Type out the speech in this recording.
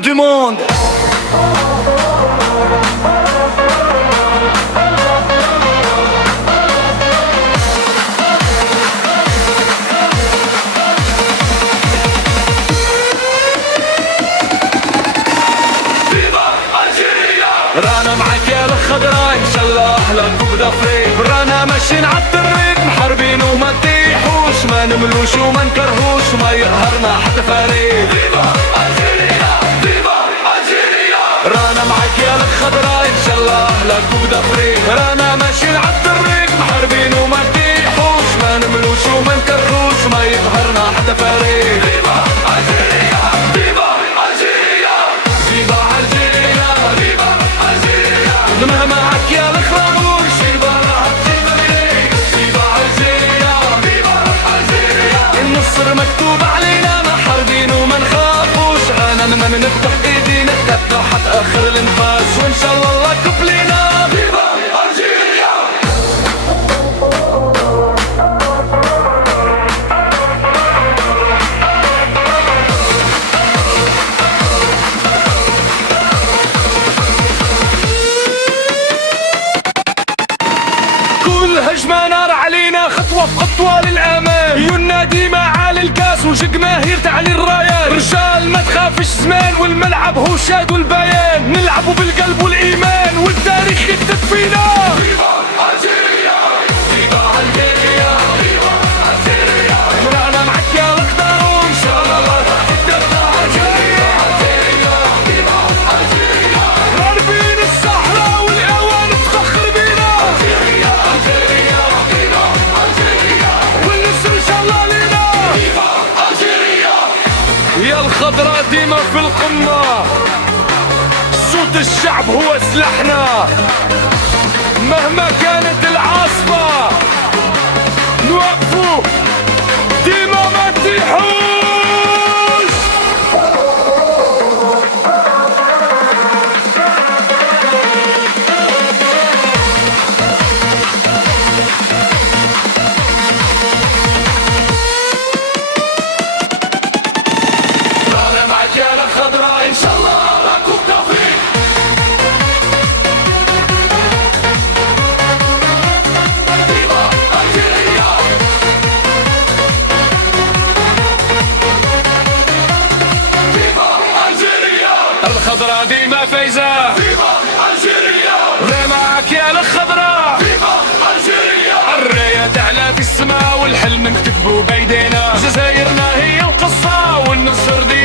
كوب دو موند. رانا معاك يا الخضراء ان شاء الله احلى كوب دافريك. رانا ماشيين عالطريق محاربين وما نطيحوش، ما نملوش وما نكرهوش، ما يقهرنا حتى فريق. فيفا الجيريا فيفا الجيريا. رانا معاك يا الخضراء ان شاء الله احلى كوب دافريك. رانا ماشيين عالطريق محاربين وما نطيحوش، ما نملوش وما نكرهوش، ما يقهرنا حتى فريق. فيفا الجيريا فيفا الجيريا فيفا الجيريا فيفا الجيريا. مهما معاك يا الخرابوش فيفا راح تجيب ليك. فيفا الجيريا فيفا الجيريا. النصر مكتوب علينا محاربين وما نخافوش، انا لما نفتح ايدينا تفتح حتى اخر الانفاس، وان شاء الله الله يكب لينا. فيفا الجيريا. كل هجمة نار علينا خطوة في خطوة للأمام، يونا ديما عالي الكاس وجماهير تعلي الرايات. رجال ما تخافش زمان والملعب هو شاد والبيان، نلعبوا بالقلب والإيمان والتاريخ يكتب فينا. فيفا الجيريا فيفا الجيريا فيفا الجيريا. رانا معاك يا الأخضر وإن شاء الله راح تبقى الجيريا الجيريا فيفا الجيريا. غاربين الصحراء والأوان تفخر بينا. الجيريا الجيريا فيفا الجيريا. والنصر إن شاء الله لينا. فيفا الجيريا. يا الخضراء ديما في القمة، صوت الشعب هو سلاحنا، مهما كانت العاصفة نوقفوا ديما ما تطيحوش. رانا معاك يا الخضراء ان شاء الله راكم توفيق. فيفا الجيريا. فيفا الجيريا. الخضراء ديما فايزة. فيفا الجيريا. رانا معاك يا الخضراء. فيفا الجيريا. الراية تعلى في السماء والحلم نكتبه بايدينا، جزايرنا هي القصة والنصر دي